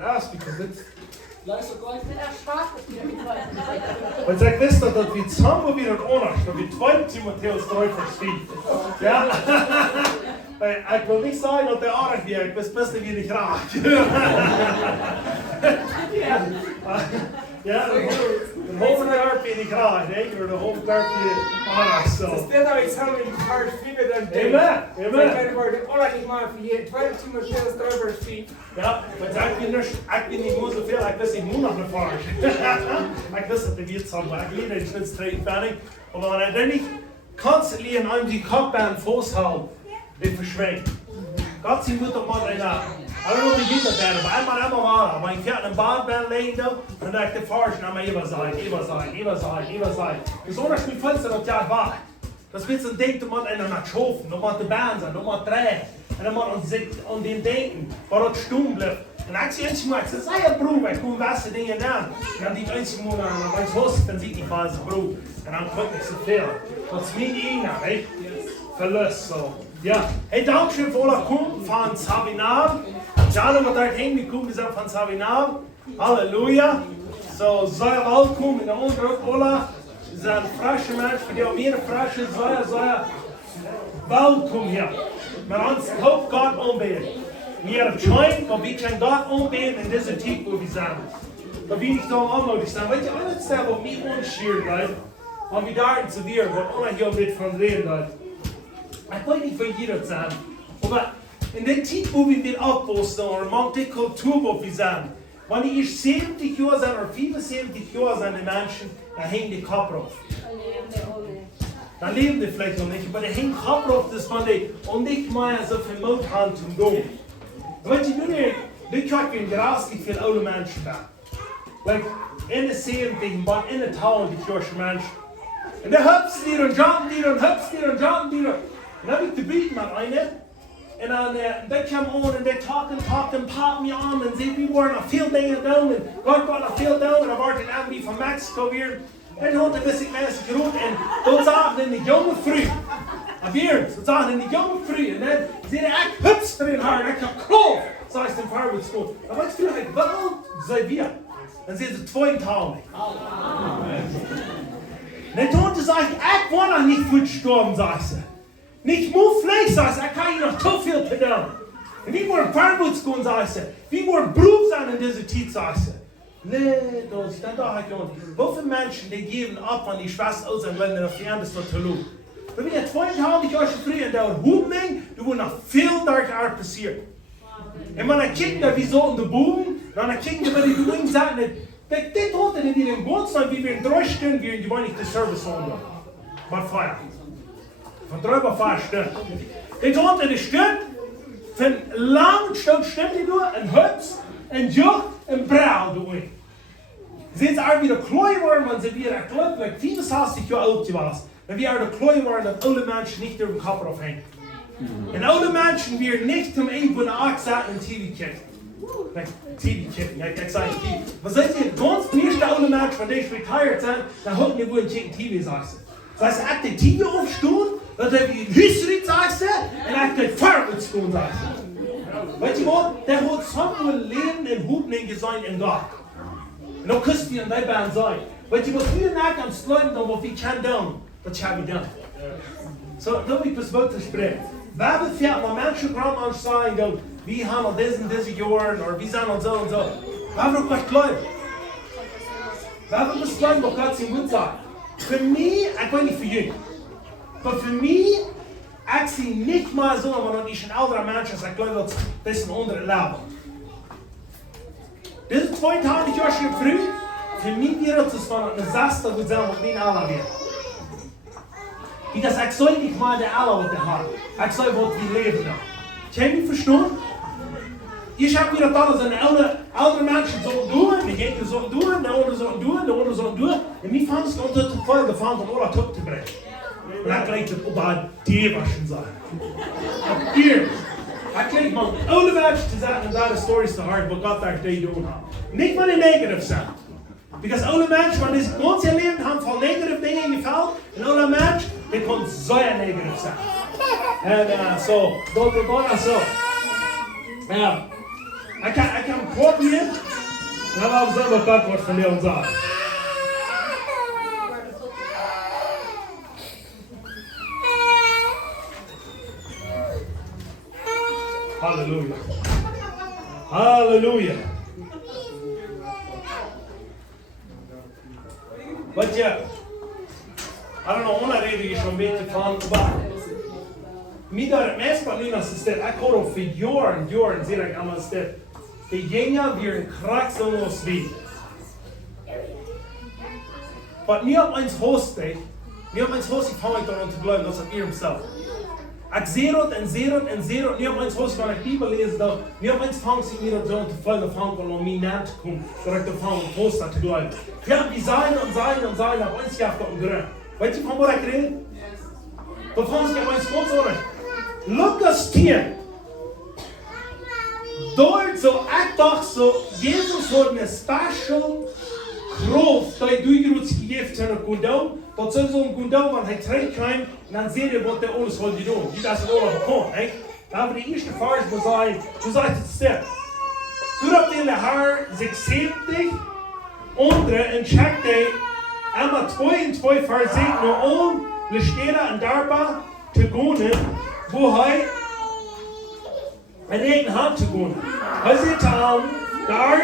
us because it's. Luister gleich mit der Sprache wieder mit weiter. Want ik wist dat we samen weer een onrecht, dat we 2 Timotheus 3 vers 4. Ja? Ik wil niet zeggen dat hij aardig is, ik wist best wie ik graag. Ja, de hoofdwerp in ik graag, nee, maar de hoofdwerp aardig zo. Dus dit heb ik samen in de vers 4 dan denk. Amen, amen. Ik word onrecht maar voor je 2 Timotheus 3 vers 4. Ja, want ik ben niet meer zoveel, ik wist ik moet nog een vers. Ik wist dat we het samen, ik leer den Schritt straight fertig. Aber wenn er nicht constantly in einem die Kopfband festhält, wird verschwingt. Gott sei gut, mal einer. I don't know wie geht das denn, aber einmal war, aber ich fährt einen Badband legen da, und da ich den Forschen einmal überseiten. Besonders mit Fenster, das ja war. Das wird so ein Ding, da muss einer nach Schofen, da muss die Band sein, da muss drehen. Und dann muss man an den denken, weil das stumm bleibt. Und als ich einzig mal, das sei ein Bruder, ich komme was die Dinge nehmen. Und dann die einzig mal an meins Hust, dann sieht ich mal als Bruder. Und dann kommt nicht so viel. Das ist mein Einer, hey? Verlust, so. Ja, hey, danke schön für alle Kunden von Sabinal. Ja, alle, die da hingekommen sind von Sabinal. Halleluja. So, sei willkommen in der Untergruppe, Ola. Sie sind frische Menschen, für die auch mehr frische, sei willkommen hier. Wir uns Gott anbeten. Wir scheinen, aber wir können Gott anbeten in dieser Zeit, wo wir sind. Da bin ich da am Anfang sagen, weißt du, alles das, was mich unschiert, haben wir da zu dir, wo auch hier mit von reden, ich weiß nicht, wie jeder sagt, aber in der Zeit, wo wir mit abwussten, oder manche die Kultur, wo wir sind, wenn ich 70 Jahre sind, oder 75 Jahre sind die Menschen, dann hängen die Kopf drauf. Dann leben die vielleicht noch nicht, aber die hängen Kopf drauf, das von die, und nicht mal so viel Mut haben zum Gehen. Weißt du, du kannst in Gras, die viele alte Menschen da. Like, in der 70, but in der 1000 Jahre Menschen. Und da hüpfen die und jumpen die und hüpfen die und jumpen die. Und dann habe ich gebeten mit einer. Und dann kam an und die talken, pappen mich an und sie, wir waren noch viel Dinge down. Und Gott war noch viel down. Und er war dann irgendwie von Mexiko hier. Und dann hat er ein bisschen mäßig gerufen. Und dort sagen in die junge Früh. Aber hier, so sagen in die junge Früh. Und dann sehen ich hüpft drin her. Und ich hab Klopp, sagt es dem Firewood School. Aber ich fühle, warum sei wir? Dann sind sie 2000. Und dann sagt ich war noch nicht gut gestorben, sagt sie. Nicht nur Fleisch, sagt sie, ich kann Ihnen noch so viel bedanken. Und wie wollen Firewood School, sagt sie. Wie wollen Beruf sein in dieser Zeit, sagt sie. Nee, das ist dann da halt noch. Wie viele Menschen, die geben ab, wenn die Schwester aus sind, wenn der Fern ist, tot Hallo. Wenn wir 2000 Jahre früher in der Hubning, da wurde noch viel darker passiert. Und wenn wir kicken, wie so in den Boden, dann kicken wir die Duingen sagen, das hat in ihrem Geburtstag, wie wir in 3 Stunden, wir in die Weihnachten Service haben. Mit Feier. Von 3 bis 5 Stunden. Das hat in der Stunde, von langen Stunden durch, ein Hübs, ein Juch, ein Brau durch. Sind sie auch wieder klein geworden, wenn sie wieder glücklich, 64 Jahre alt geworden. Wenn wir auch klein geworden, dass alle Menschen nicht über den Kopf aufhängen. Und alle Menschen werden nicht zum irgendwo eine Achse in TV kicken. TV-Kippen, ich sage TV. Was seid ihr, ganz meiste alle Menschen, von denen ich retired sind, dann hocken die wohl in TV, sagst du. Das heißt, er hat die TV aufstehen, dann hat er wie ein Hüsserit, sagst du, und er hat den Firewood stehen, sagst du. Weißt du was, der hat so ein Leben in Hubning gesehen in Gott. Und dann küsst ihr in der Band sein. Weißt du, was wir nach am Sliden, was wir können tun, das haben wir getan. So, da will ich das wirklich sprechen. Wer befährt, wenn Menschen kommen und sagen, wie haben wir diese Jahren, oder wie sind wir so und so. Wer wird euch glauben? Wer wird das glauben, was Gott ihm gut sagt? Für mich, ich weiß nicht für jeden, aber für mich, ich sehe nicht mal so, wenn ich ein älterer Mensch bin, ich glaube, das ist ein anderes Leben. Das ist 2000 Jahre schon früh, für mich wird es von einem Desaster, wo sagen, was nicht alle wird. Because ich soll nicht mal der alle, was der hat. Ich soll, was wir leben. Kann ich verstehen? Ich habe wieder da, dass eine ältere Menschen so tun, die gehen so tun, der andere so tun, der andere so tun. Und mir fand es unter der Folge gefahren, von Ola Tuck zu brechen. Und dann kriegt es über die waschen sein. Ab hier. Ich kriege mal alle Menschen zu sagen, und da die Storys zu hören, was Gott eigentlich tun hat. Nicht mal die negativ sind. Because alle Menschen, die das ganze Leben haben von negativen Dingen gefällt, und alle Menschen, die können sehr negativ sein. Und so, Gott so. Ich kann probieren, und dann haben wir selber Gott was von mir und sagen. Halleluja. Halleluja. But yeah, I don't know, una rede ich schon bitte von, aber mir da mest bei mir ist das, ich habe für Jahren, sehr ich einmal das, die Gänger wir kraxlos wie. Aber mir hat eins hostig, fange daran zu glauben, dass er himself. Ich sehe und mir hat eins hostig, wenn ich Bibel lese, da, mir hat eins fange sich mir so zu voll fangen, um mir näher zu kommen, direkt zu fangen und Poster zu glauben. Wir haben die Sein, aber eins gehabt auf dem Grün. Weißt du, von wo ich rede? Da fangen sich aber eins Sponsor. Lukas 10. Dort so, ich dachte so, Jesus hat eine special Kraft, die durchgerutscht gegeben zu einem Kondom. Dat soll so ein Kondom, wenn er trinkt kann, dann seht ihr, was der alles hat getan. Die das alle bekommen, nicht? Aber die erste Phase muss sein, du sagst es dir. Du habt in der Haar 76, andere und checkt die einmal 2 Versen nur um, le steht an Darba zu gehen, wo er in Hand zu gehen. Er sieht an, da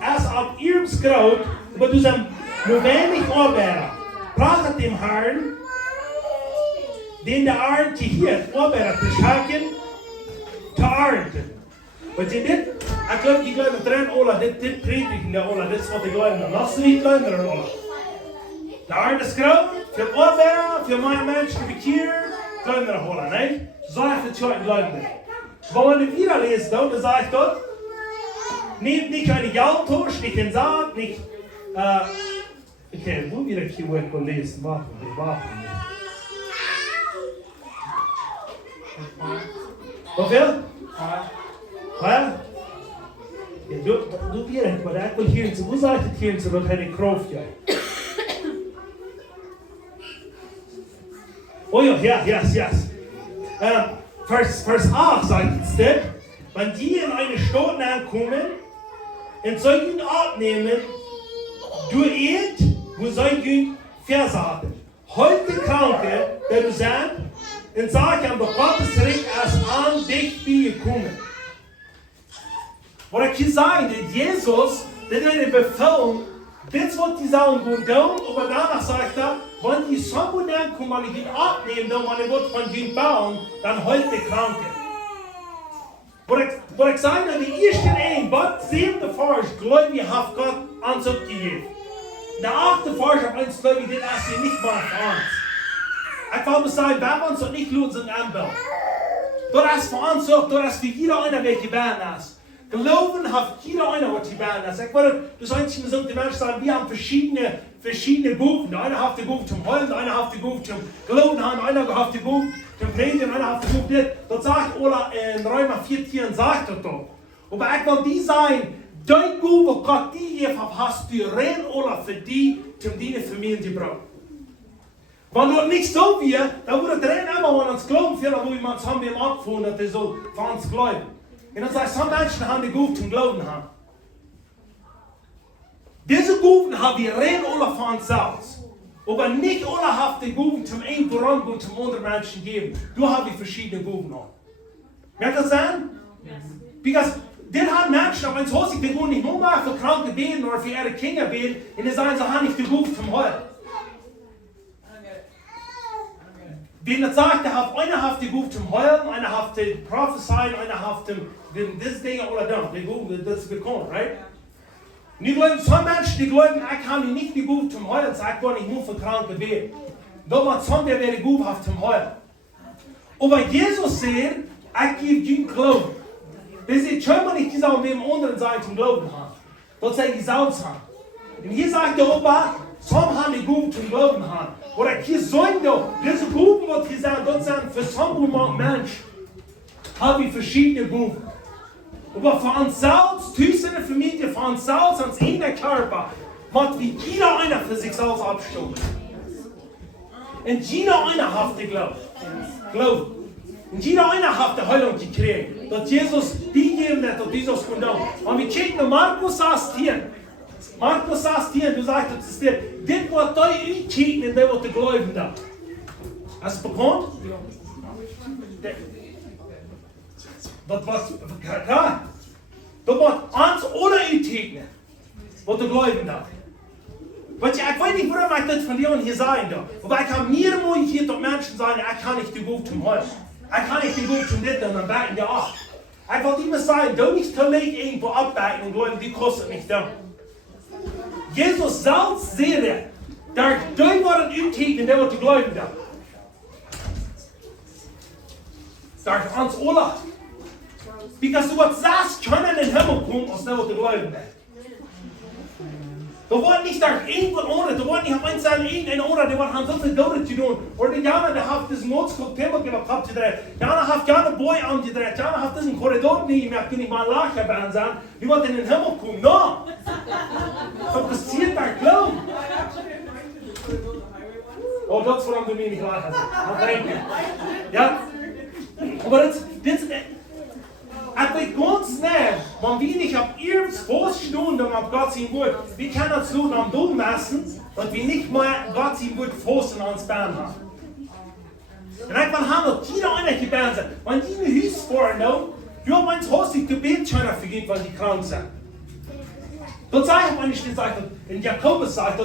erst ab ihrem Kraut, aber du sagst, nur wenig arbeiten. Praat dem Herrn, den der Arn hier arbeiten, zu schaken, zu ernten. Wat je dit, ik geloof die kleine trein, Ola, dit predigen, Ola, dit is wat ik geloof. Dat is niet kleiner, Ola. De aarde is groot, veel opbouwen, veel meer mensen bekeerd, kleiner, Ola, nee? Zo heeft het gewoon geloof. Wenn man den wieder lest, dann sagt Gott, nehmt nicht eine Jaltosch, nicht den Saat, nicht, okay, wo wieder Keyword lesen, warten. Hoeveel? Ja? Du weer, maar ik wil hier zo. Hoe zegt het hier zo dat hij een kroofje? Oh ja, yes. Vers 8 sagt es dit, wenn die in eine Stadt ankommen und sollen ihn abnehmen, du eet, wo sollen ihn versagen. Heute Kranke, der du sagst, und sag ihm, doch Gottes Recht erst an dich gekommen. Wat ik je zei, dat Jesus, dat hij de bevel, dit wat die zouden gaan doen, maar daarna zegt hij, wanneer die samen dan komen, wanneer die opnemen, dan wanneer wordt van die bouwen, dan holt de kranke. Wat ik zei, dat de eerste een, wat zevende vers, geloof je, heeft God ons opgegeven. De achte vers, op ons geloof je, dit is je niet maar voor ons. Ik wil maar zeggen, bij ons ook niet lood zijn aanbel. Dat is voor ons ook, dat is voor jeder einer, welke bij is. Glauben hat jeder einer, was die Band ist. Ich wollte, das einzige sind die Menschen sagen, wir haben verschiedene Berufe. Der eine hat den Beruf zum Heulen, der eine hat den Beruf zum Glauben, der eine hat den Beruf zum Predigen, der eine hat den Beruf dit. Das sagt Ola in Römer 4,10 sagt das doch. Aber ich will die sein, dein Beruf, Gott die hier hast du rein, Ola, für die, zum deine Familie gebraucht. Wenn du nicht so wie, dann würde der rein immer, wenn uns glauben, wo jemand haben wir ihm abgefunden, dass er so für uns glauben. En dan zijn sommige mensen die de behoefte om geloven hebben. Deze behoefte hebben we rein alle van onszelf. Maar niet alle hebben de behoefte om één voorrang en om andere mensen te geven. Du hebben verschillende behoeften. Merkt dat zijn? Yes. Because dit hebben mensen, op ons huis, die gewoon niet meer voor kranke beden of voor ihre Kinder beden. En dan zijn ze niet de behoefte om heulen. Wenn er sagt, einer hat die Beruf zum Heulen, einer hat die Prophezeien, einer hat das Ding oder das bekommen, right? Und ich glaube, so Menschen, die glauben, ich kann nicht die Beruf zum Heulen, sagt Gott, ich muss für Kranke beten. Da war so der die Beruf hat zum Heulen. Aber Jesus sagt, ich gebe dir Glauben. Das ist schon mal nicht, die sagen, wir haben anderen Seite zum Glauben haben. Das sagt die Salz haben. Und hier sagt der Opa, some haben die Beruf zum Glauben haben. Oder hier sollen doch, diese Berufe, was hier sagen, dort sagen, für so Menschen haben wir verschiedene Berufe. Aber für uns selbst, tief in der Familie, für uns selbst, uns in der Körper, macht wie jeder einer für sich selbst abstimmen. Und jeder einer hat den Glauben. Und jeder einer hat die Heilung gekriegt. Dass Jesus die geben hat und Jesus genommen. Und wir kicken Markus sagt hier. Markus sagt hier, du sagst, das ist dir. Das wird euch kicken, in der wird glauben da. Hast du bekommen? Das was klar. Das wird uns oder kicken, wird glauben da. Want je, ik weet niet waarom ik dit van jou hier zijn. Maar ik kan meer mooi hier tot mensen zijn, ik kan niet de goed doen. Ik kan niet de goed doen dit en dan backen je af. Ik wil immer sagen, doe niet te leeg irgendwo abbacken und glauben, die kostet nicht da. Jesus selbst sehen, daar die worden uitgekeken, der wird glauben da. Daar ans Ola. Because du wat sagst, können in den Himmel kommen, als der wird glauben da. Da wordt niet daar één orde, da wordt niet op een zijn één orde, die wordt aan zoveel doden te doen. Of die Jana die heeft deze noodschop thema gehabt gedreht. Jana heeft Jana boy aangedreht. Jana heeft deze corridor niet meer kunnen maar lachen bij zijn. Die wordt in den Himmel komen. No. Dat passiert daar glauben. Oh, dat is waarom du mir nicht lachen. Dat denken. Ja. Aber dit het is ganz schnell, wenn wir nicht auf ihrem Fußstunden auf Gott sein Wort, wir können das so am Dom messen, dass wir nicht mehr Gott sein Wort Fußen ans Bein haben. Und dann haben wir jeder einer gebären sind. Wenn die ein Haus fahren, du hast uns die Gebetsscheiner vergeben, weil die krank sind. Dort sage ich, wenn ich das sage, in Jakobus sagt,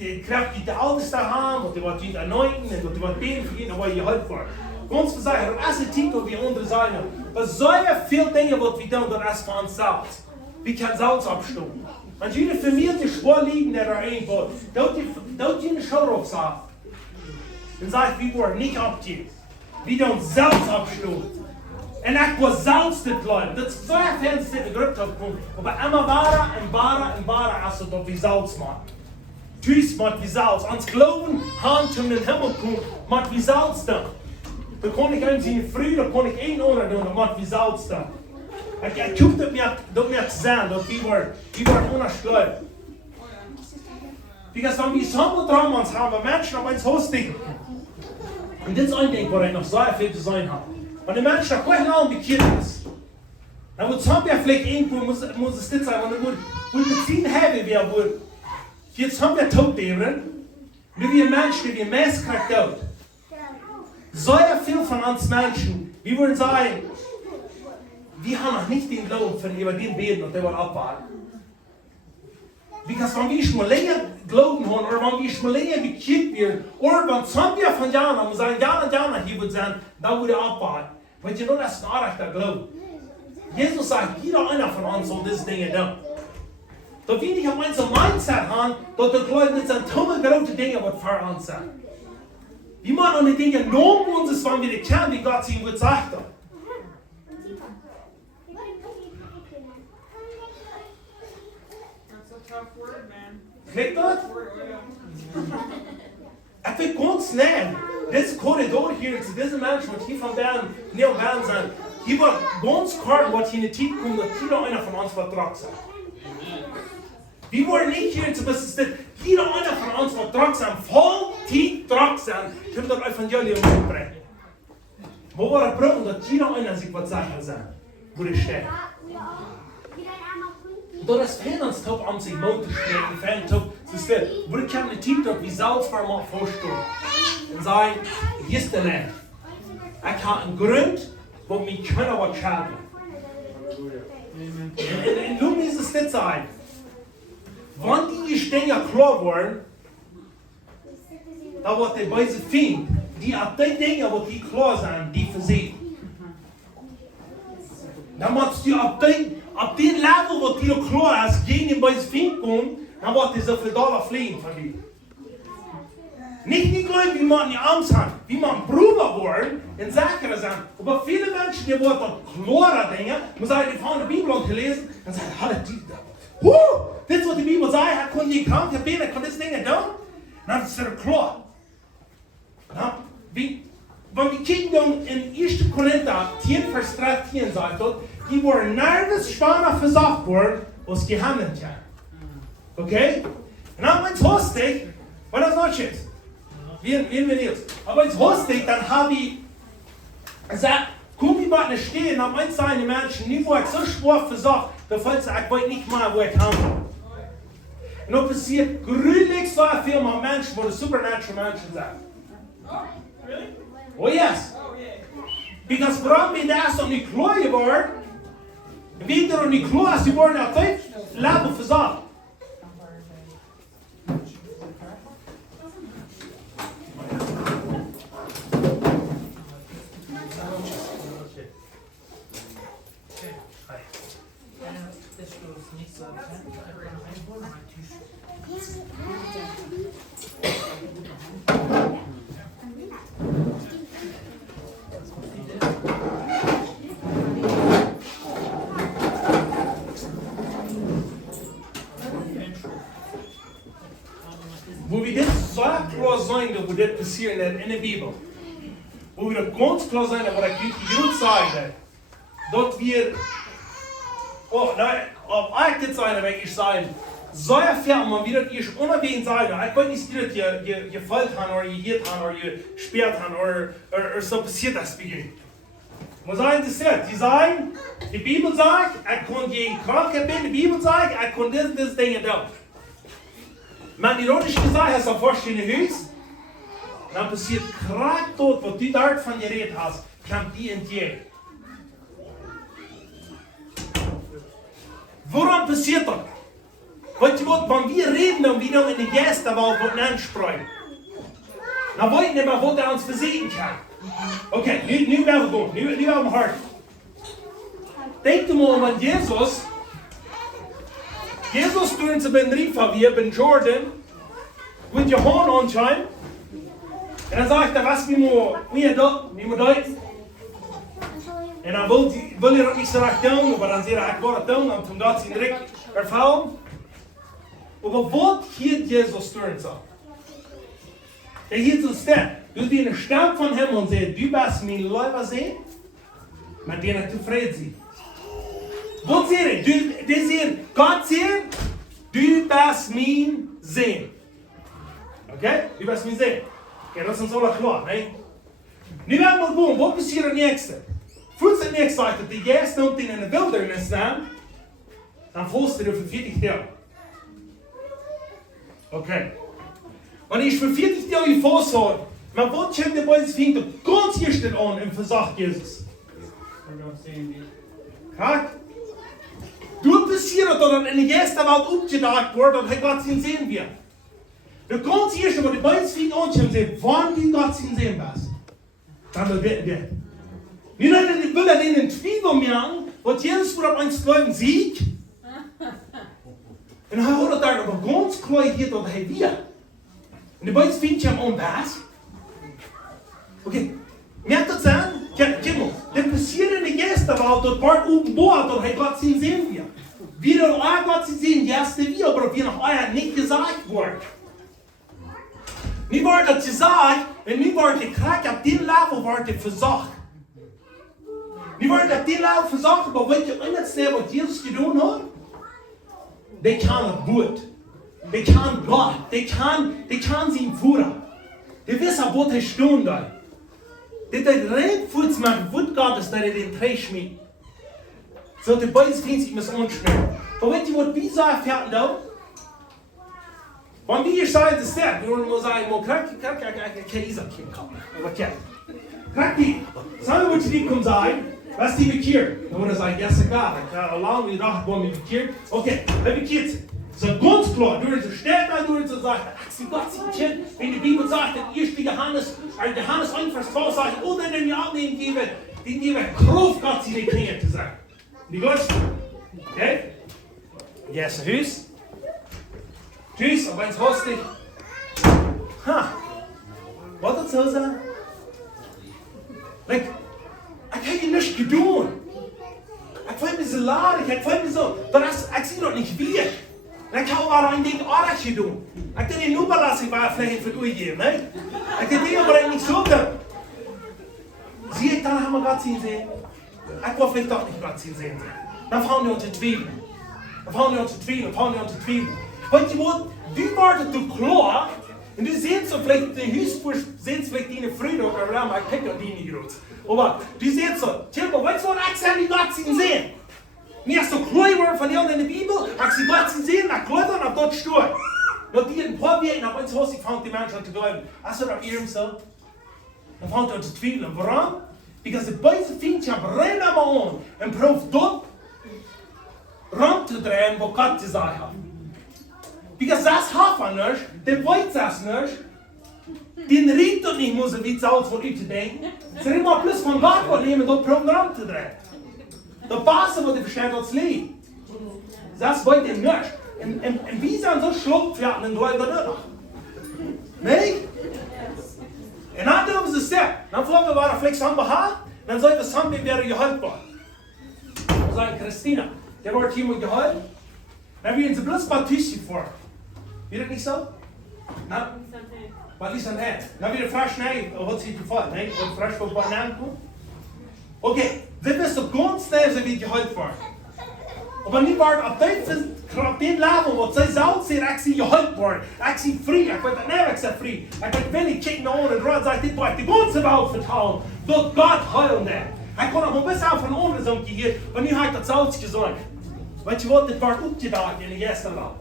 die Kraft, die der Älteste haben, und die wird ihn erneuern, und die wird beten für ihn, aber ihr halt vor. Ons zeggen, als het titel wie andere zijn, er zijn veel dingen wat we doen door als van zelfs. We kunnen zelfs opstaan. Als jullie familie schwaar liegen er een wordt, dat je een schouder op zegt. Dan zeg ik, we worden niet opgegeven. We doen zelfs opstaan. En ik wil zelfs dit blijven. Dat is zo'n fancy begrip dat komt. Maar immer ware als het op we zelfs maken. Thuis met we zelfs. Ons geloven, hand in de hemel komen, met we zelfs doen. Da kon ik eens in früh, da kon ik één oor doen, dan maakt wie zout staan. Ik hoef dat meer te zijn, dat die worden onafsluit. Because wenn wir Sammeltraumans haben, Menschen auf uns hosting. Und das ist ein Ding, wo ich noch sehr viel zu sein habe. Wenn die Menschen nach keinem Raum bekehrt ist, dann wird Zombie vielleicht irgendwo, muss es nicht sein, wenn wir beziehen haben, wer wohl. Jetzt haben wir tot leben, wie wir Menschen, die wir Messkrank tot. So viel von uns Menschen, wir würden sagen, wir haben noch nicht den Glauben, wenn wir über den beten und der wird abwarten. Because wenn wir schon mal länger glauben haben, oder wenn wir schon mal länger gekippt werden, oder wenn Zombie von Jana, und sagen, Jana hier wird sein, dann würde er abwarten. Weil ihr nur das ist ein rechter Glauben. Jesus sagt, jeder einer von uns soll diese Dinge tun. Da wir nicht auf unser Mindset haben, dass der Glauben nicht sind tolle große Dinge, was für uns sind. Wie man an die Dinge normen uns ist, wenn wir die kennen, wie Gott sie ihm gesagt hat. That's a tough word, man. Klingt das? Ich bin ganz schnell. Dieser Korridor hier zu diesen Menschen, die hier von Bern, Neo Bern sind, hier wird ganz klar, was hier in die Zeit kommt, dass jeder einer von uns vertragt sein. Wir wollen nicht hier zu wissen, jeder einer von uns vertragt sein, voll tief tragt sein, kommt das Evangelium mitbringen. Wo wir brauchen, dass jeder einer sich was sagen sein, wo er steht. Und das fehlt uns top an sich Mund zu stehen, fehlt top zu stehen. Wo ich kann eine Titel wie Salzburg mal vorstellen und sagen, hier ist der Land. Ich habe einen Grund, wo mich keiner was schaden. Und nun ist es nicht sein. Wenn die Dinge klar werden, dann wird der Weise finden, die auf die Dinge, die klar sind, die versehen. Dann musst du auf dem Level, wo du klar hast, gegen den Weise finden, dann wird dir so viel Dollar fliehen von dir. Nicht gleich, wie man die Angst hat, wie man Bruder werden, in Sachen sind. Aber viele Menschen, die wollen klare Dinge, man sagt, die haben die Bibel gelesen, dann sagen, Halleluja. Das ist, was die Bibel sagt, er konnte die krank, er kann das Ding tun. Dann ist es klar. Wenn wir kicken in 1. Korinther 10, Vers 13 sagt dort, die waren nervös, spannend, versagt worden, was gehandelt haben. Okay? Und dann, wenn es hostig, weil das noch ist, wie wir jetzt. Aber wenn es hostig, dann habe ich Er sagt, komm ich mal nicht stehen, am eins seine Menschen, nie wo ich so schwach versagt, da fällt ich weiß nicht mal, wo ich kann. Und dann passiert grünlich so viel mit Menschen, wo die supernatural Menschen sind. Oh yes. Because waarom we daar zo niet klooien worden, wie er niet klooien, die worden op 5 level verzakt. Wo wir das so klar sein, wo das passiert in der Bibel, wo wir das ganz klar sein, wo ich gut sage, dort wir, auf eine Seite will ich sagen, so erfährt man wieder, die ist unerwähnt sein, ich weiß nicht, dass ihr gefällt haben oder gehört haben oder gesperrt haben oder so passiert das beginnt. Was sagen sie selbst? Sie sagen, die Bibel sagt, kann gegen Krankheit bin, die Bibel sagt, kann das Ding da. Man ironisch gesagt, hast du vorstellen Hüs, dann passiert gerade dort, wo du dort von geredet hast, kommt die entgegen. Woran passiert das? Wenn wir reden und wieder in die Gästewelt ansprechen, dann wollen wir nicht, was uns versehen kann. Okay, nu werden wir gut, nu werden wir hart. Denk mal an Jesus toen ze ben drie van wie, ben Jordan, met je hand aanschijn. En dan zegt hij, was meer dat. En dan wil je dat niet zo erg doen, maar dan zeg je, ik wil het doen, en toen dat ze direct ervallen. Maar wat hielt Jezus toen zo? Hij hielt zo stil. Dus die een stem van hem en zei, du bist mijn Leibersee, met die ik tevreden zie. Wat zeg je? Die zegt, Gott zegt, du bist mijn Sien. Oké? Du bist mijn Sien. Oké, dat is ons alle klaar, nee? Nu werden we gewoon, wat passiert het nächste? Voelt het nächste uit dat die geest in de wildernis staan, dan volgt er voor 40 jaar. Oké. Wanneer ich für 40 Jahre vorsage, maar wat komt er bij ons vindt, ganz hier steht an im Versagt Jesus. Kijk. Du passiert dat dan in de Geisterwelt opgedacht wordt, dat hij Gott zien sehen wird. De ganz eerste wat de bij ons vindt aan, zegt, wanneer die Gott zien sehen bist. Dan wil dit. Nu wil er in een twijfel maken, wat Jezus voor op ons leven ziet. En hij hoort daar nog een ganz klaar hier dat hij weer. En de boys vindt je hem onbaas. Oké, merkt dat aan? Kijk maar, dit passiert in de Geisterwelt, dat wordt opbenbourong, dat hij Gott zien sehen wird. Wie er auch Gott zien sehen, erste wie, aber wie noch euer nicht gesagt wordt. Nu wordt het gezegd, en nu wordt het krank, op die level wordt het verzocht. Nu wordt het op die level verzocht, maar weet je inderdaad wat Jezus gedaan hat? Die kan het goed. Die kan Gott. Die kan zijn voeren. Die wissen wat hij stond daar. Dit is rein voets met wat Gott is dat hij den Träg schmiedt. So die beiden vrienden zich met aanschmeren. Maar weet je wat wie zei verder nou? Want wie zei het sterk? Je moet zeggen, maar kijk, Isaac komen. Maar kijk. Kijk die. Sagen wat je die komt zeggen. Was die bekeerd? Dan moet je zeggen, ja, is klar. Ik ga lang wie dacht, wat me bekeerd. Oké, hij bekeert zich. So ganz klar, du hast stellt da, du hast gesagt, ach, sie Gott, wenn die Bibel sagt, dass ihr Johannes 1, Vers 12 sagt, oder den ja den geben Kraft Gott sie nicht kriegen zu sagen. Die Gott, okay? Yes, tschüss. Tschüss, aber ins Hostig. Ha, was das so sagen? Like, ich habe nichts getan. Ich fand mich so ladig, ich fand mich so, ich sehe doch nicht wie. Ik heb al een ding aardig doen. Ik kan je nu belasting waarvleien voor u geven, nee? Ik kan dingen maar niet zo doen. Zie ik dan hebben we Gott zien sehen? Ik wil vielleicht doch nicht Gott zien sehen. Dan fangen wir uns zu zweifeln. Want je wordt, die wordt het te klaar, Und du siehst so vielleicht, die Hüsfusch, siehst vielleicht deine Früde oder Raum, ich kenne ja die nicht groß. Aber du siehst so, Tilbo, weißt du, was ich Gott sehen? Mir ist so klar von dir in der Bibel, als sie Gott sehen, nach Gott und auf dort stehen. Nur die ein paar Wegen, aber eins, was ich fand, die Menschen an zu glauben. Hast du das eben so? Dann fängt er zu zweifeln. Warum? Because the böse fängt ja rein am an und probiert dort rumzudrehen, wo Gott gesagt hat. Because das hat er nicht, der weiß das nicht, den redet doch nicht, muss er wie es aus von ihm zu denken. Es ist immer plus von Gott, wo nehmen, dort probiert rumzudrehen. Der Basis, wo der versteht, was liegt. Das wollte er nicht. Und wie sind so Schlupfjacken in Deutschland noch? Nein? Und dann dürfen sie es sehen. Dann vorher wir waren vielleicht am Behaar, dann soll das haben wir wäre gehaltbar. Dann sagen Christina, der wird hier mal gehalten. Dann werden sie bloß ein paar Tische vor. Wird das nicht so? Na? Was ist denn das? Dann wird frisch, nein, hat sie gefallen, nein? Und frisch von Bananen kommen? Okay, das ist so ganz schnell, so wie gehalten worden. Aber nicht war auf dem Level, wo sie selbst sind, ich gehalten worden. Ich bin frei, ich bin nicht so frei. Ich bin willig, kicken an und ran, sagt, ich wollte die ganze Welt vertrauen. Dort Gott heilen. Ich kann auch ein bisschen von anderen Sachen gehört, und ich habe das selbst gesagt. Weißt du was, das war aufgedacht in der ersten Land.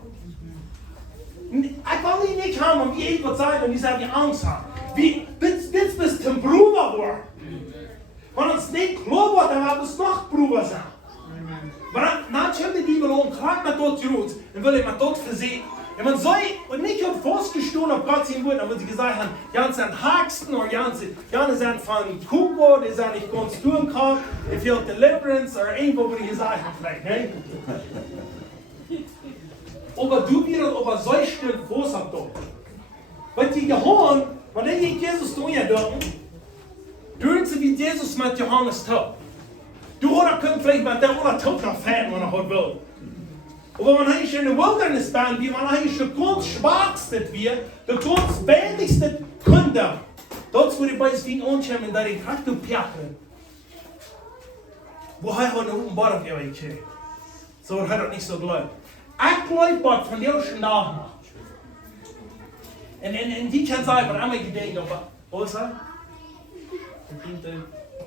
Ich will nicht haben, wie ich sagen, und ich sage, wie Angst haben. Wie, bis du ein Bruder war. Wenn uns nicht klar wird, dann wird es noch Bruder sein. Maar dan komt die Bibel graag met tot Jeroen en wil ik met tot verzien. En man soll und nicht auf vastgestoßen auf Gott sein Wort, aber sie gesagt haben, Jan sind Haxen oder Jan sind von Kuko, die sind nicht ganz tun kann, die fehlt Deliverance oder irgendwo, wo die gesagt haben, vielleicht, ne? Aber du wieder über solch Stück was habt dort. Weil die Johann, wenn die Jesus tun ja dürfen, tun sie wie Jesus mit Johannes tut. Du könnt vielleicht mit der oder tot noch fähren, wenn er will. Aber wenn er in der Wildnis bent, wie wenn er der ganz schwachste wird, der ganz wenigste Kunde, dort wo die bei uns wie ankommen, und da die Kraft und Perken. Wo er eine Offenbarung gewinnt. So hat er nicht so geglaubt. Ich glaube, Gott von dir schon nachmacht. Und die kann sagen, aber einmal gedenkt, aber, wo ist er?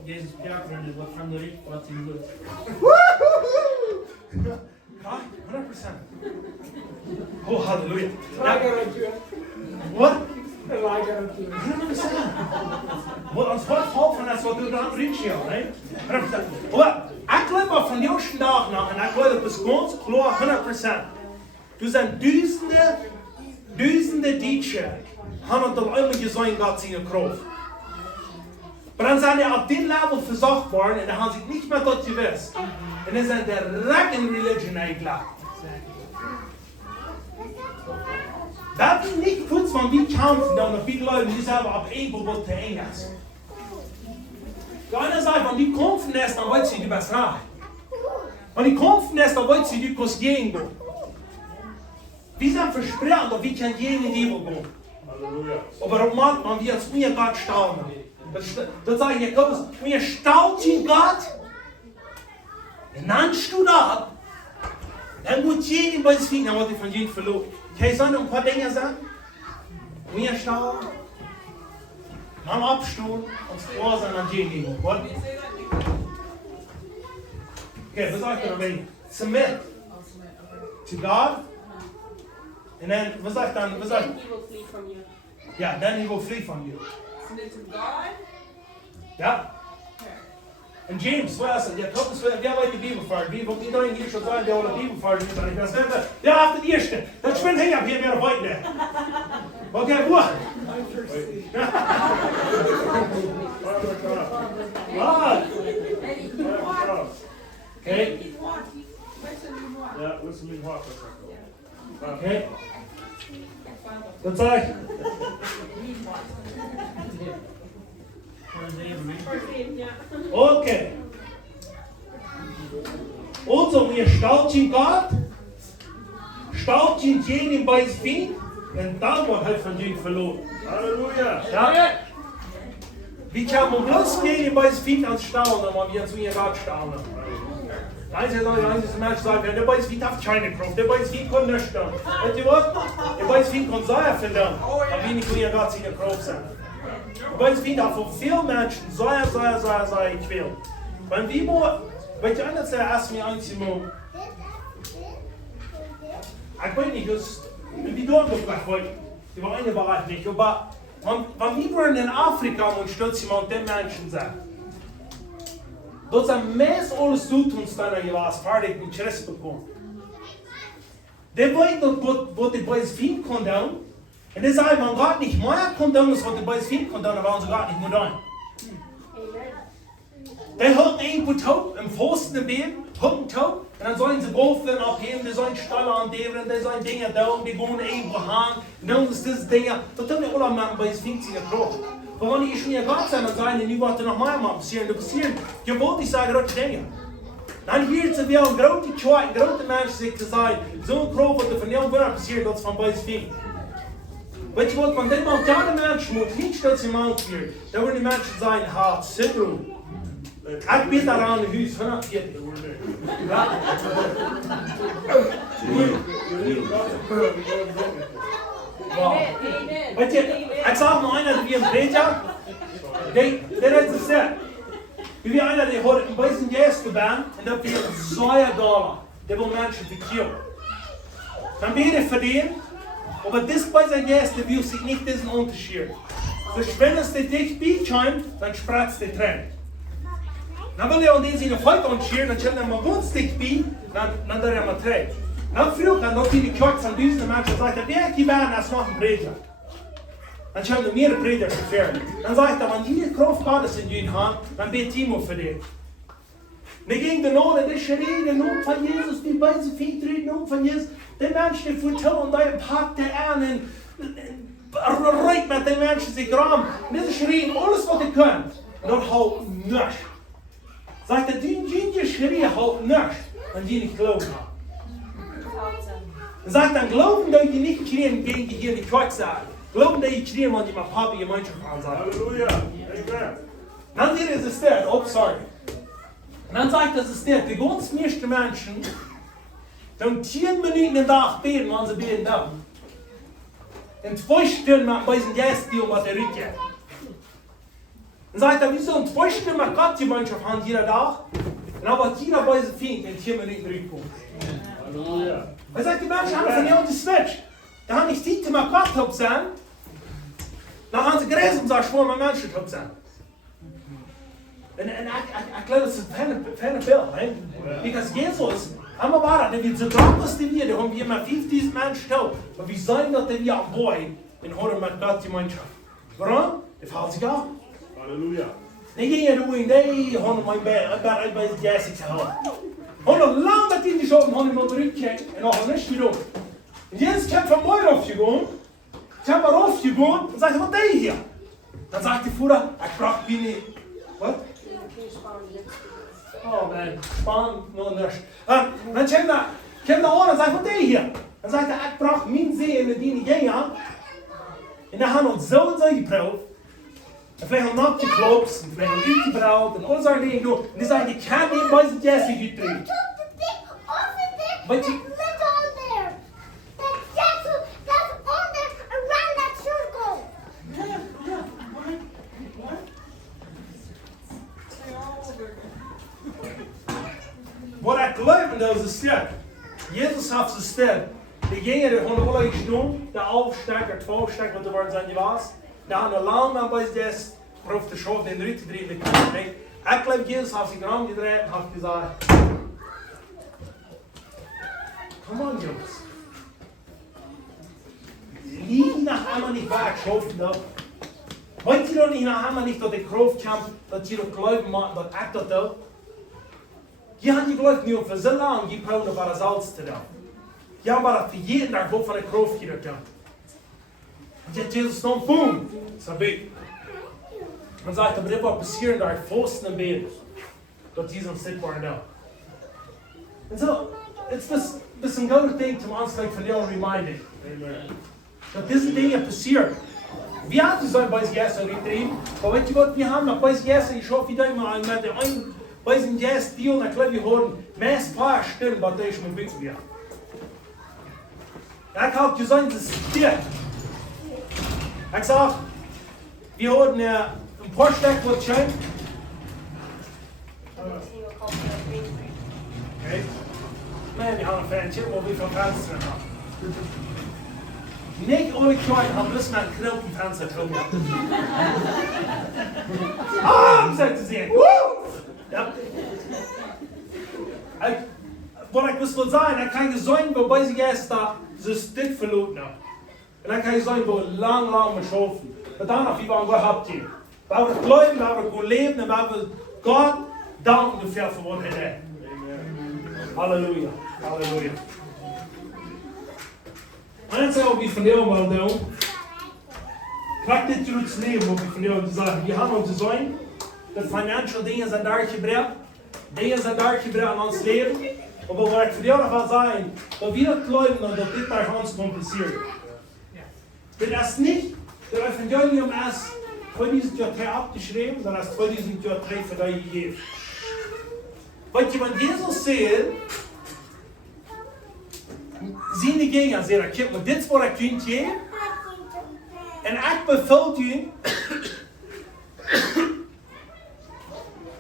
Jesus Perken und wat van de rik wat in de. 100%. Oh, hallelujah. What? What? 100%. Wat ons hart valt van dat wat du dan reach hier, ne? 100%. Aber ich glaube von der ersten Tag nach, und ich glaube bis ganz klar 100%. Du sind Dutzende Deutsche, haben doch einmal gesagt, Gott seine Kraft. Aber dann sind die auf dem Level versorgt worden und dann haben sie nicht mehr dort gewusst. Und dann sind direkt in Religion eingelegt. Das ist nicht kurz von wie kämpfen, dann noch viele Leute, die selber ab irgendwo was zu eng ist. Die eine sagt, wenn die kämpfen ist, dann wollen sie die besser. Wenn die kämpfen ist, dann wollen sie die kurz gehen. Wir sind versprochen, dass wir können gehen in die Bibel gehen. Aber ob man wir als mir Gott staunen. Das sage ich dir, Gott, wenn ihr staunt in Gott, dann nennst du das, dann muss jeden bei uns finden, was ich von jedem verloren. Kann ich sagen, ein paar Dinge sagen? Wenn ihr staunt, am Abstehen und klar sein an jeden. Okay, was sagt er dabei? Submit to God. And then, was sagt dann? Was sagt? Then he will flee from you. Ja, then he will flee from you. Submit to God. Ja. Und James, wer ist das? Der Top ist, wer wollte die Bibel fahren? Wie sollen die schon sagen, der die Bibel fahren? Der hat die erste. Das spinnt hier ab, hier wäre heute. Okay, wo? Okay. Ja, whistling hot. Okay. Dat sag ich. Okay. Also, wir stauchen Gott, stauchen jeden bei uns Fein, und dann wird halt von jedem verloren. Halleluja. Ja? Wie kann man bloß jeden bei uns Fein als staunen, wenn wir zu ihr Gott staunen? Eins Mensch sagt, der weiß, wie darf keine Kraft, der weiß, wie kann nicht dann. Weißt du was? Der weiß, wie kann Säuer finden, aber wie nicht von ihr Gott seine Kraft sein. Der weiß, wie darf von vielen Menschen Säuer quälen. Wenn wir mal, weißt du, einer zuerst mir einzumachen, ich weiß nicht, wie du angebracht wurde, die war eine Wahrheit nicht, aber wenn wir in Afrika und stützen wir den Menschen sagen, dat zijn meest alles doet ons dan je was vaardig met Christus bekomen. Die weet wat de boys vinden kon doen. En die zei, man Gott nicht mehr kon doen, als wat de boys vinden kon doen, dan waren ze Gott nicht mehr doen. Die hadden een goed hoop, een volste been, hadden hoop. En dan zijn ze boven opheben, die zijn stallen aan deveren, die zijn dingen doen, die gaan even gaan. En dan is deze dingen, dat doen we allemaal boys vinden zich getrokken. Aber wenn ich mir Gott sein und sagen, ich wollte noch mal passieren, ich wollte nicht sagen, dass Dinge. Dann hier zu werden, große Menschen sich zu sein, so ein Kraft, was von ihrem Wort passiert, das von beiden fing. Weißt du was, wenn den mal keine Menschen muss, nicht stolz im Auge wird, dann würden die Menschen sein, hart, Syndrom. Ich bin daran im Haus, von ab hier. Wow. Weet je, ik zag nog einer die een Prediger, der hat gezegd, wie einer die hat ein bisschen Gäste gebeten und dat wir $1, der will Menschen verkehren. Dann bete ich für den, aber das bei seinen Gästen will sich nicht diesen Unterschied. Dus wenn es dir dicht bescheint, dann spratzt die Tränen. Dann will er an den seine Volk anschieren, dann stellt er mal ganz dicht bei, dann der er mal trägt. Dann früher, noch die Kirche an diesen Menschen sagt, wer die werden als noch ein Prediger? Dann schauen wir mehrere Prediger gefährdet. Dann sagt er, wenn die Kraft Gottes in ihnen haben, dann bet Timo für den. Wir gingen den Namen, der Schreie, den Namen von Jesus, die beiden Väter, den Namen von Jesus. Der Mensch, der vertelt und der packt der an und reicht mit den Menschen sich ran. Und diese schreien alles, was ihr könnt. Und dann halt nichts. Sagt er, die Schreie halt nichts, wenn die nicht glauben haben. Sagt dann, glauben, dass die nicht kriegen, gegen die hier die Quatsch sagen. Glauben, dass die kriegen, wenn die mal Papa ihr Mannschaft ansagen. Halleluja. Amen. Dann sieht es der, oh sorry. Und dann sagt es der, die ganz meisten Menschen, dann 10 Minuten am Tag beten, wenn sie beten da. Und 2 Stunden machen bei diesen Gästen, um was er rückkehrt. Dann sagt er, wieso, und 2 Stunden macht Gott die Mannschaft an jeder Tag. Und aber jeder bei sich fängt, in 10 Minuten rückkommt. Halleluja. Er sagt, die Menschen haben von ihnen geswitcht. Da haben nicht die mal Gott top sein. Da haben sie geredet und gesagt, schwor mal Menschen top sein. Und ich glaube, das ist ein feiner Bild. Because Jesus, einmal war das, wie so drauf ist die wir, haben wir immer 50 Menschen tot. Aber wie sollen das denn wir am Boy in Horror mit Gott die Mannschaft? Warum? Die fällt sich ab. Halleluja. Die gingen doen, nee, haben mein Bett, ich bin bei Jessica gehabt. Und noch lange mit ihnen geschoben, haben wir zurückgekehrt und auch nicht wieder. Und jetzt kommt von mir raufgegangen, ich habe mal raufgegangen und sagte, was ist das hier? Dann sagt die Fuhrer, ich brauche wie nicht. Was? Oh man, spannend, noch nicht. Dann kommt der andere und sagt, was ist das hier? Dann sagt er, ich brauche meine Seele, die nicht gehen. Und dann haben wir uns so geprüft. En vielleicht haben noch geklopft, und vielleicht haben die gebraucht, und alles andere Dinge. Und die sagen, ich kann nicht bei sich Jesse getrunken. But you... Wat ik geloof in deze stad, Jesus hat ze stad. Die gingen er gewoon alle gestaan, de Aufstecker, de Aufstecker, wat er waren zijn gewas. Da haben wir lange mal bei das auf der Schau den Ritter drin gekriegt. Ich glaube, Jesus hat sich rumgedreht und hat gesagt, come on, Jungs. Liegen nach einmal nicht weggeschaffen da. Wollt ihr doch nicht nach einmal nicht, dass die Kraft kommt, dass ihr doch glauben macht, dass ich das da. Die haben die geglaubt nicht für so lange, die brauchen noch was Salz zu tun. Die haben aber für jeden Tag von der Kraft gekriegt. Und jetzt Jesus dann, boom, sabi. Man sagt, aber das war passieren, da ich Pfosten im Bett, dass Jesus nicht war da. Und so, it's this ein guter Ding zum Anfang von dir reminding. Dass diese Dinge passieren. Wir hatten so bei Jesus getrieben, aber weißt du was, wir haben noch bei Jesus, ich hoffe, wieder mal mit dem einen Wij zijn juist die en ik horen meest paar stimmen wat deze moet weten weer. Ik had gezegd, dat is dit. Ik zeg, we horen een paar stuk wat zijn. Okay. Nee, we hebben een ventje, waar we van vensteren hebben. Niet alle klein hebben dus met een knopen venster komen. Ah, zegt ze zeggen. Woe! Ja. Wat ik wil zeggen, ik kan je zeggen, waarbij ze juist dat ze stuk verloren hebben. En ik kan je zeggen, we lang met schaffen. Maar dan heb je wel gehad hier. We hebben klein, we hebben goed leven en we hebben Gott danken voor wat hij deed. Halleluja. Halleluja. En dat zou ik van jou wel doen. Krijg dit door het leven wat ik van jou te zeggen. We hebben om te zijn dat financial dingen zijn daar gebracht. Dingen zijn daar gebracht in ons leven. Maar wat ik van jou nog wil zeggen, dat we dat geloven dat dit daar ganz compliceerd is. Dat is niet dat evangelium is 2003 abgeschreven, dat is 2003 voor dat gegeven. Wat je van Jezus zegt, zie die dingen en zeggen, kijk, maar dit is wat ik kunt geven. En ik beveel je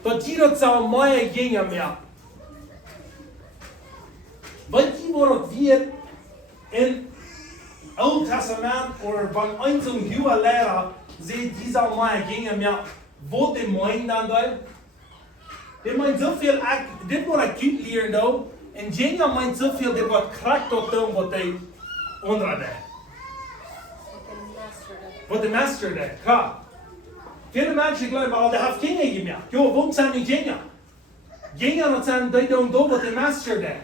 dat je dat zou mooie dingen meer. Wat je wordt weer in Oud Testament of van een zo'n nieuwe leraar zegt, die zou mooie dingen meer. Wat die meinen dan daar? Die meint zoveel, dit wat ik kunt leren dan. En Jenja meint zoveel, dit wat kracht tot doen wat hij onder deed. Wat de master deed, ja. Viele mensen geloven al, die heeft geen meer. Jo, waarom zijn die Jenja? Jenja, dat zijn die doen wat de master deed.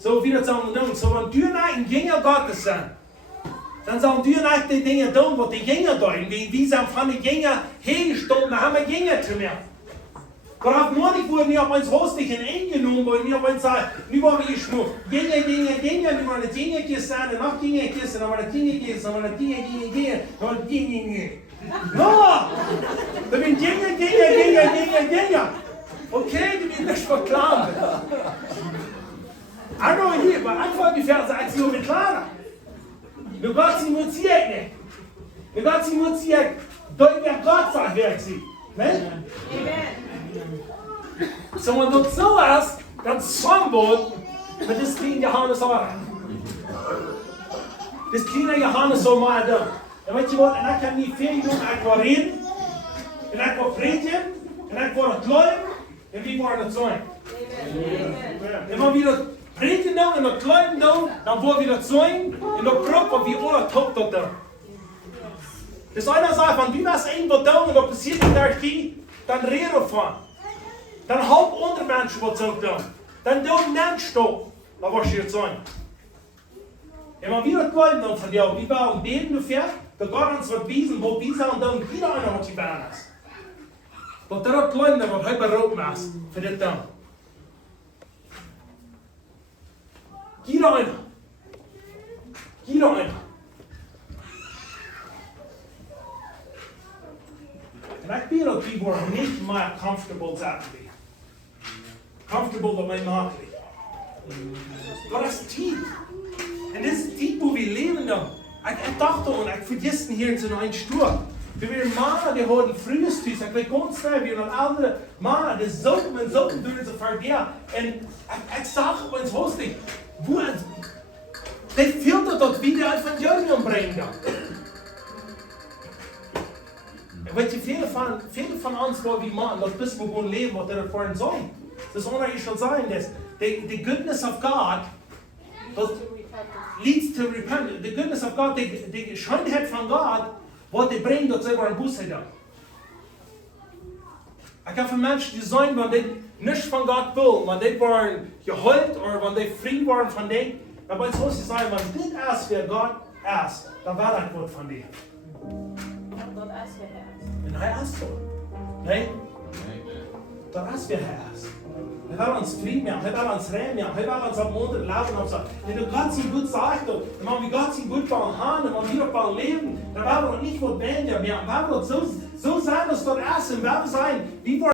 Zo wie dat zouden doen. Zo, want du naar een Jenja Gottes zijn. Dan zouden du naar die dingen doen wat de Jenja doen. Wie zijn van de Jenja hergestonden, dan hebben we Jenja te meer. Maar auf Monik wurde nicht auf uns Hostig in eingenommen, weil nicht auf uns sagt, nu war ich schmuck. Dinge, nu war eine Dinge gestern, noch Dinge gestern, dann war eine Dinge gestern, dann war eine Dinge, dann war eine Dinge. No! Da bin Dinge. Okay, du bist nicht verklagen. Also hier, bei Anfang die Verse, als ich mit Clara. Du Gott sie mutiert nicht. Du Gott sie mutiert. Deut wer Gott sagt, wer ich sie. Ne? Amen. So man doet zoals dat zwembad met de kleine Johannes aan. De kleine Johannes zo maar doen. En weet je wat? En ik kan niet veel doen. Ik wil reden. En ik wil prediken. En ik wil het luiden. En wie worden het zijn? En als we dat prediken doen en dat luiden doen, dan worden we dat zijn. En dan proppen we alle top tot doen. Dus einer sagt, van wie was één wat doen en dat passiert niet daar die, dan reden we van. Dan help andere mensen wat zo doen. Dan doen mensen dat. Dat was je het zijn. En als we dat willen doen van jou, we willen beden dafür, dat Gott ons wat wijzen, wat we zullen doen, jeder einer wat gedaan is. Dat dat willen doen, wat hij beroepen is, voor dit doen. Jeder einer. En ik weet dat we worden niet meer comfortable zijn. Comfortable dat mijn maag ligt. Dat is tijd. En dit is tijd waar we leven dan. Ik dacht aan, ik vergis hier in zo'n stoel. We waren mannen die hadden frühes thuis. Ik weet ganz schnell, we hadden andere mannen die zoeken en zoeken door ze vergeten. En ik zag op ons hosting, die filtert dat we de evangelium brengen dan. Weet je, veel van ons wat we maken, dat is we gewoon leven wat er voor ons zijn. Dus onder je zal zijn, dus the goodness of God, dat leads to repentance. The goodness of God, de schoonheid van God, wat die brengt dat ze een boos hebben. Ik heb van mensen die zijn, want die niet van God willen, want die waren gehuild, of want die vrij waren van die. Maar bij zoals ze zijn, want dit is wie God is, dan wil ik wat van die. En hij is zo. Nee? Dat is wie hij is. Hij wil ons vrij maken, hij wil ons rein maken, hij wil ons op onder laten op zo. En de God zijn goed zegt, en als we God zijn goed van gaan, en als we op al leven, dan willen we niet wat ben, we willen het zo zijn als dat is, en we zijn, wie